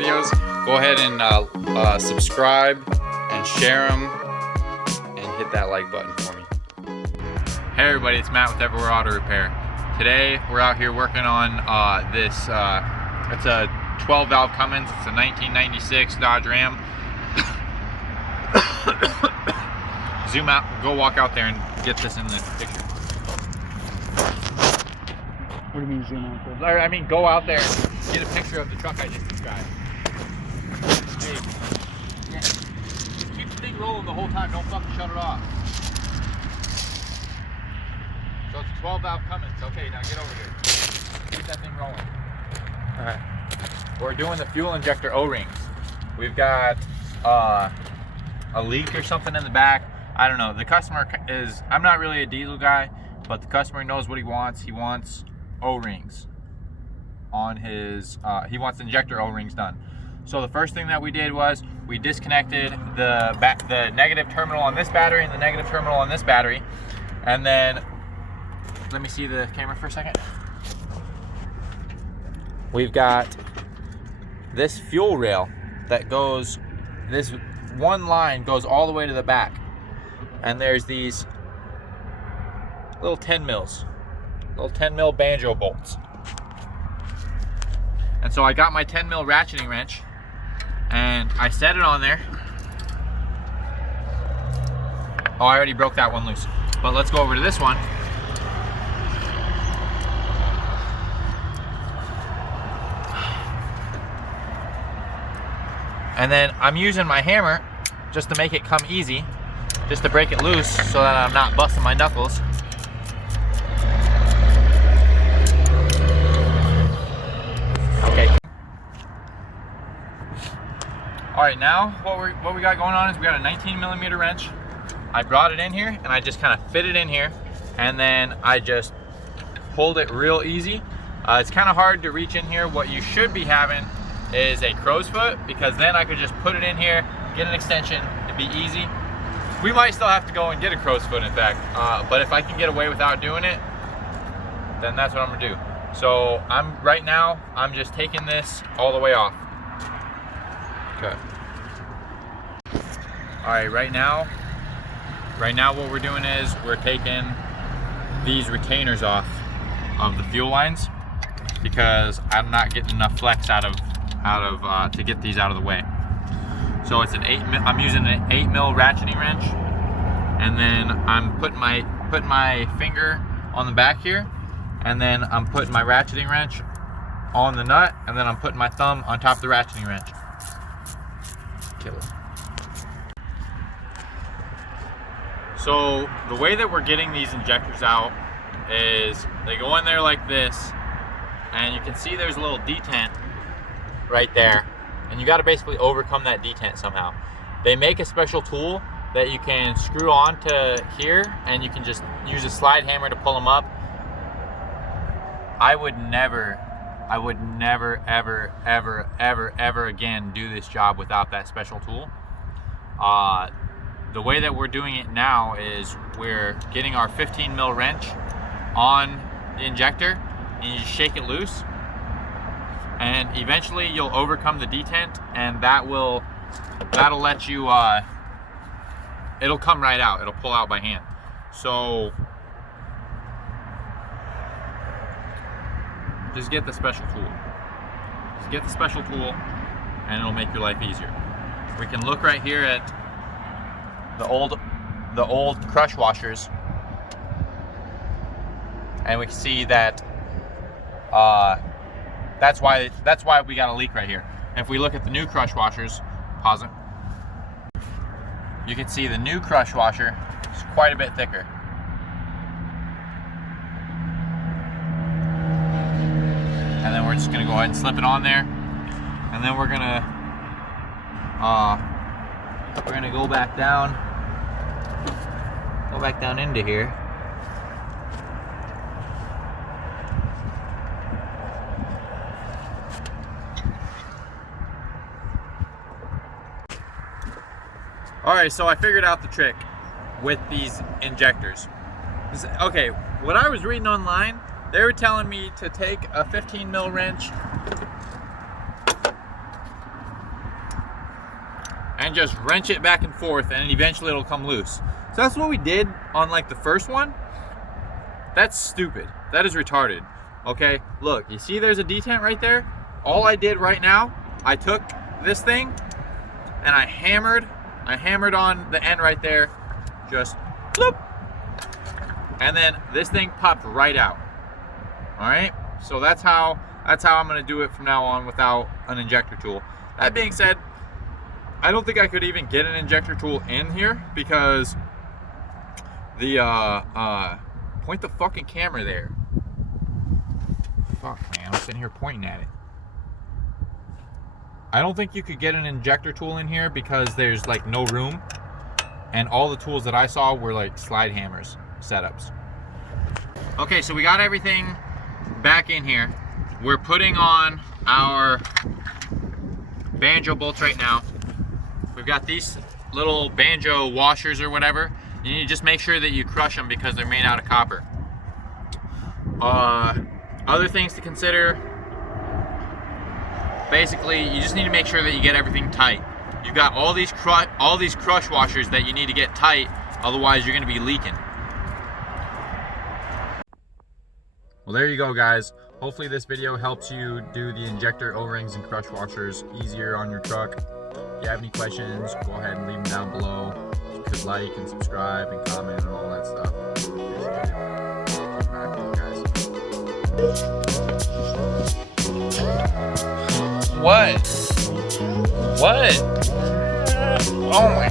videos, go ahead and subscribe and share them and hit that like button for me. Hey everybody, it's Matt with Everywhere Auto Repair. Today we're out here working on this, it's a 12 valve Cummins, it's a 1996 Dodge Ram. Zoom out, go walk out there and get this in the picture. What do you mean zoom out there? I mean go out there and get a picture of the truck I just described. Hey, yeah. Just keep the thing rolling the whole time, don't fucking shut it off. So it's a 12 valve Cummins. Okay, now get over here. Keep that thing rolling. Alright. We're doing the fuel injector O-rings. We've got a leak or something in the back. I don't know. The customer is, I'm not really a diesel guy, but the customer knows what he wants. He wants O-rings on his, he wants injector O-rings done. So the first thing that we did was we disconnected the negative terminal on this battery and the negative terminal on this battery. And then, let me see the camera for a second. We've got this fuel rail that goes, this one line goes all the way to the back. And there's these little 10 mils banjo bolts. And so I got my 10 mil ratcheting wrench and I set it on there. Oh, I already broke that one loose. But let's go over to this one. And then I'm using my hammer just to make it come easy, just to break it loose so that I'm not busting my knuckles. Okay. All right, now what we got going on is we got a 19mm wrench. I brought it in here and I just kind of fit it in here, and then I just hold it real easy. It's kind of hard to reach in here. What you should be having is a crow's foot, because then I could just put it in here, get an extension, it'd be easy. We might still have to go and get a crow's foot, in fact, but if I can get away without doing it, then that's what I'm gonna do. So right now I'm just taking this all the way off. Okay. All right, right now what we're doing is we're taking these retainers off of the fuel lines, because I'm not getting enough flex to get these out of the way. So it's I'm using an 8mm ratcheting wrench, and then I'm putting my finger on the back here, and then I'm putting my ratcheting wrench on the nut, and then I'm putting my thumb on top of the ratcheting wrench. Kill it. So the way that we're getting these injectors out is they go in there like this, and you can see there's a little detent right there, and you got to basically overcome that detent somehow. They make a special tool that you can screw on to here, and you can just use a slide hammer to pull them up. I would never ever again do this job without that special tool. The way that we're doing it now is we're getting our 15mm wrench on the injector, and you just shake it loose, and eventually you'll overcome the detent, and that'll let you, it'll come right out, it'll pull out by hand. So just get the special tool. Just get the special tool and it'll make your life easier. We can look right here at the old crush washers, and we can see that that's why we got a leak right here. And if we look at the new crush washers, pause it, you can see the new crush washer is quite a bit thicker. And then we're just gonna go ahead and slip it on there, and then we're gonna go back down into here. All right, so I figured out the trick with these injectors. Okay, what I was reading online, they were telling me to take a 15mm wrench and just wrench it back and forth, and eventually it'll come loose. So that's what we did on like the first one. That's stupid. That is retarded. Okay, look, you see there's a detent right there? All I did right now, I took this thing and I hammered on the end right there, just bloop, and then this thing popped right out. All right, so that's how I'm gonna do it from now on without an injector tool. That being said, I don't think I could even get an injector tool in here because the point the fucking camera there. Fuck, man, I'm sitting here pointing at it. I don't think you could get an injector tool in here because there's like no room, and all the tools that I saw were like slide hammers setups. Okay, so we got everything back in here. We're putting on our banjo bolts right now. We've got these little banjo washers or whatever. You need to just make sure that you crush them because they're made out of copper. Other things to consider, basically, you just need to make sure that you get everything tight. You've got all these crush washers that you need to get tight, otherwise you're going to be leaking. Well, there you go, guys. Hopefully this video helps you do the injector O-rings and crush washers easier on your truck. If you have any questions, go ahead and leave them down below. If you could like and subscribe and comment and all that stuff. What? Oh my